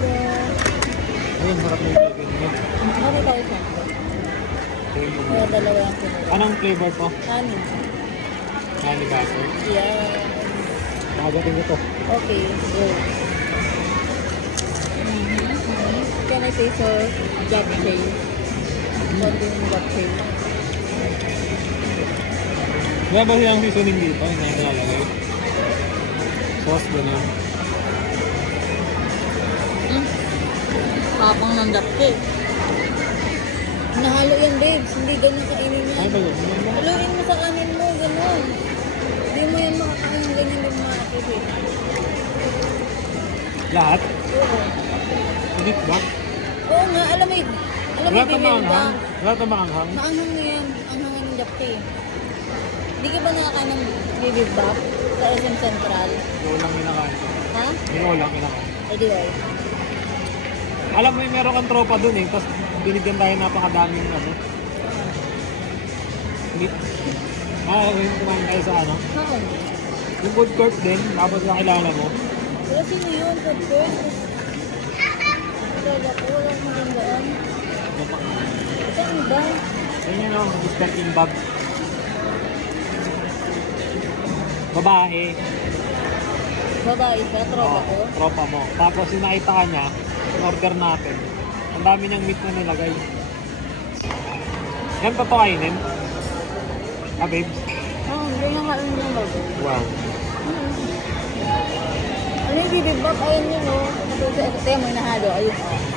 burger. Ayun, sarap yung chicken mo. Ano tayo siya? Kaya dalawa yung pinili. Anong flavor to? Honey. Honey butter. Yeah. Nakagating ko to. Okay, go. Can I taste your japchae? Konting japchae. Wala ba siyang seasoning dito? Yung nakalagay? Sauce gano'n. Tapang ng japchae. Nahalo yan, babes. Hindi ganyan kainin yan. Ay ba yun? Haluin mo sa kanin mo, gano'n. Hindi mo yan makakain ng ganyan din mga ate. Lahat? Oo. Init ba? Oo nga, alam mo, Lahat na bibimbap. maanghang? Lahat na maanghang? Maanghang na yan. Maanghang ng japchae. Hindi ka ba nakakain ng bibimbap sa SM Central? Ikaw lang kinakain ko. Ha? Ikaw lang kinakain. Eh di why? Alam mo yung meron kang tropa dun eh. Tapos binigyan tayo napakadaming ano. Meat. Yung kumain tayo sa ano. Saan? Yung food court din. Tapos nakilala mo. Wala sino yun? Food court? Kaya ko, wala akong magandaan. Saan ba? Ayun yun o. Mr. Kimbab. Babae. Babae siya, tropa ko. Tropa mo. Tapos yung nakita ka niya, order natin. Ang dami niyang meat na nilagay. Yan pa to kainin? Ah, babes? Hindi nga kain niya bago. Wow. Ano yung bibimbap? Ayun yun, no? Ito mo yung nahalo. Ayun, oh.